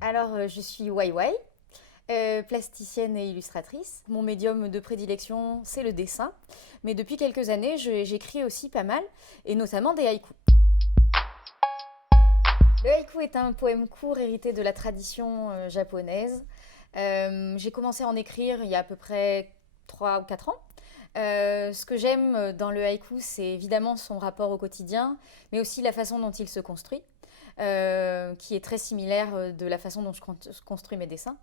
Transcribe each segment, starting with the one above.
Alors, je suis Wai, plasticienne et illustratrice. Mon médium de prédilection, c'est le dessin. Mais depuis quelques années, j'écris aussi pas mal, et notamment des haïkus. Le haïku est un poème court hérité de la tradition japonaise. J'ai commencé à en écrire il y a à peu près 3 ou 4 ans. Ce que j'aime dans le haïku, c'est évidemment son rapport au quotidien, mais aussi la façon dont il se construit, qui est très similaire de la façon dont je construis mes dessins.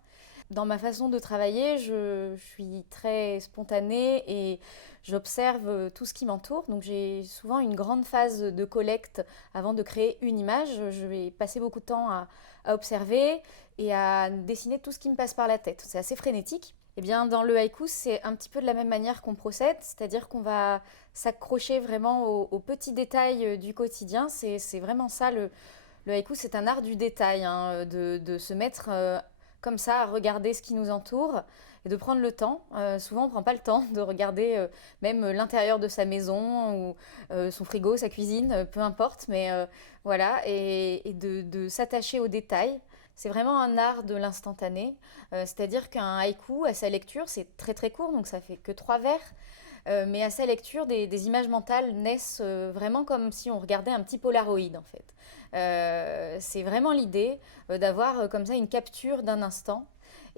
Dans ma façon de travailler, je suis très spontanée et j'observe tout ce qui m'entoure. Donc j'ai souvent une grande phase de collecte avant de créer une image. Je vais passer beaucoup de temps à observer et à dessiner tout ce qui me passe par la tête. C'est assez frénétique. Eh bien, dans le haïku, c'est un petit peu de la même manière qu'on procède, c'est-à-dire qu'on va s'accrocher vraiment aux petits détails du quotidien. C'est vraiment ça, le haïku, c'est un art du détail, hein, de se mettre comme ça à regarder ce qui nous entoure et de prendre le temps. Souvent, on ne prend pas le temps de regarder même l'intérieur de sa maison ou son frigo, sa cuisine, peu importe, mais voilà, et de s'attacher aux détails. C'est vraiment un art de l'instantané, c'est-à-dire qu'un haïku, à sa lecture, c'est très très court, donc ça fait que 3 vers, mais à sa lecture, des images mentales naissent vraiment comme si on regardait un petit Polaroid en fait. C'est vraiment l'idée d'avoir comme ça une capture d'un instant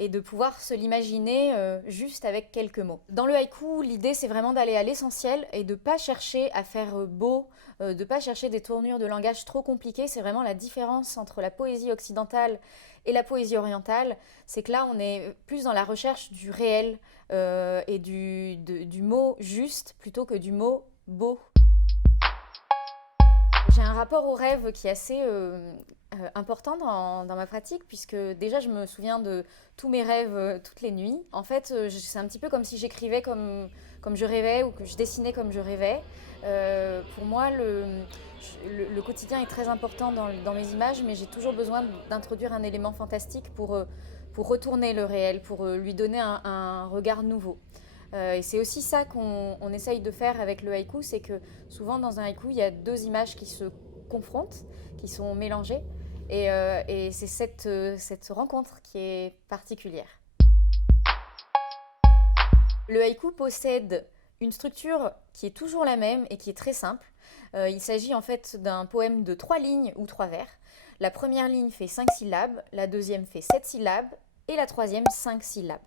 et de pouvoir se l'imaginer juste avec quelques mots. Dans le haïku, l'idée c'est vraiment d'aller à l'essentiel et de ne pas chercher à faire beau, de ne pas chercher des tournures de langage trop compliquées. C'est vraiment la différence entre la poésie occidentale et la poésie orientale. C'est que là on est plus dans la recherche du réel et du mot juste plutôt que du mot beau. J'ai un rapport au rêve qui est assez important dans ma pratique, puisque déjà je me souviens de tous mes rêves toutes les nuits. En fait, c'est un petit peu comme si j'écrivais comme je rêvais ou que je dessinais comme je rêvais. Pour moi, le quotidien est très important dans mes images, mais j'ai toujours besoin d'introduire un élément fantastique pour retourner le réel, pour lui donner un regard nouveau. Et c'est aussi ça qu'on essaye de faire avec le haïku, c'est que souvent dans un haïku, il y a 2 images qui se confrontent, qui sont mélangées, et c'est cette rencontre qui est particulière. Le haïku possède une structure qui est toujours la même et qui est très simple. Il s'agit en fait d'un poème de 3 lignes ou 3 vers. La première ligne fait 5 syllabes, la deuxième fait 7 syllabes, et la troisième 5 syllabes.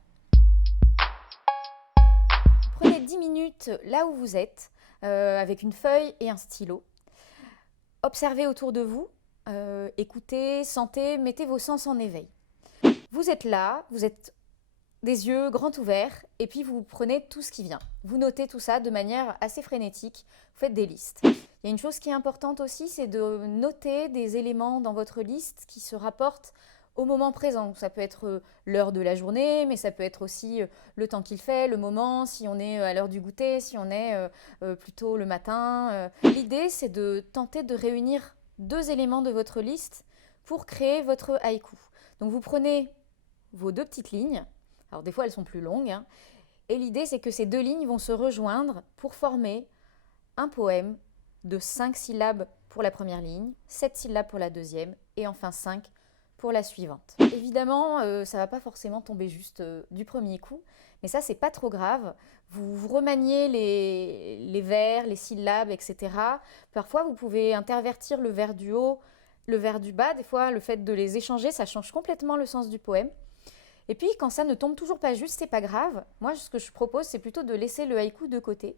Prenez 10 minutes là où vous êtes, avec une feuille et un stylo. Observez autour de vous, écoutez, sentez, mettez vos sens en éveil. Vous êtes là, vous êtes des yeux grands ouverts, et puis vous prenez tout ce qui vient. Vous notez tout ça de manière assez frénétique, vous faites des listes. Il y a une chose qui est importante aussi, c'est de noter des éléments dans votre liste qui se rapportent au moment présent. Ça peut être l'heure de la journée, mais ça peut être aussi le temps qu'il fait, le moment, si on est à l'heure du goûter, si on est plutôt le matin. L'idée, c'est de tenter de réunir 2 éléments de votre liste pour créer votre haïku. Donc vous prenez vos 2 petites lignes, alors des fois elles sont plus longues, hein, et l'idée c'est que ces 2 lignes vont se rejoindre pour former un poème de 5 syllabes pour la première ligne, 7 syllabes pour la deuxième, et enfin 5 pour la suivante. Évidemment, ça ne va pas forcément tomber juste du premier coup, mais ça, c'est pas trop grave. Vous remaniez les vers, les syllabes, etc. Parfois, vous pouvez intervertir le vers du haut, le vers du bas. Des fois, le fait de les échanger, ça change complètement le sens du poème. Et puis, quand ça ne tombe toujours pas juste, c'est pas grave. Moi, ce que je propose, c'est plutôt de laisser le haïku de côté.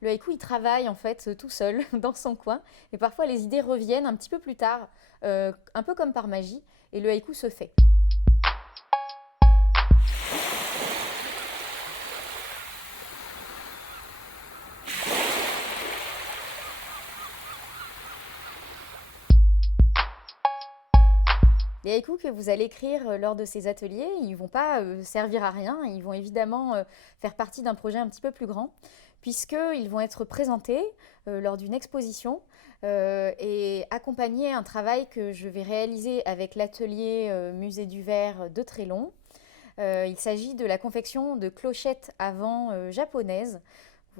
Le haïku, il travaille en fait tout seul dans son coin, et parfois les idées reviennent un petit peu plus tard, un peu comme par magie, et le haïku se fait. Les haïkus que vous allez écrire lors de ces ateliers, ils ne vont pas servir à rien, ils vont évidemment faire partie d'un projet un petit peu plus grand, puisqu'ils vont être présentés lors d'une exposition et accompagner un travail que je vais réaliser avec l'atelier Musée du Verre de Trélon. Il s'agit de la confection de clochettes à vent japonaises.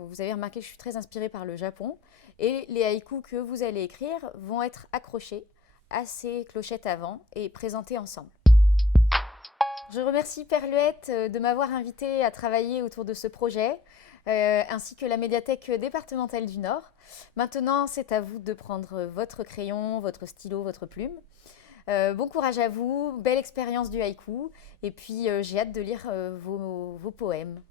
vous avez remarqué que je suis très inspirée par le Japon. Et les haïkus que vous allez écrire vont être accrochés à ces clochettes avant et présentés ensemble. Je remercie Perluette de m'avoir invitée à travailler autour de ce projet, ainsi que la médiathèque départementale du Nord. Maintenant, c'est à vous de prendre votre crayon, votre stylo, votre plume. Bon courage à vous, belle expérience du haïku, et puis j'ai hâte de lire vos poèmes.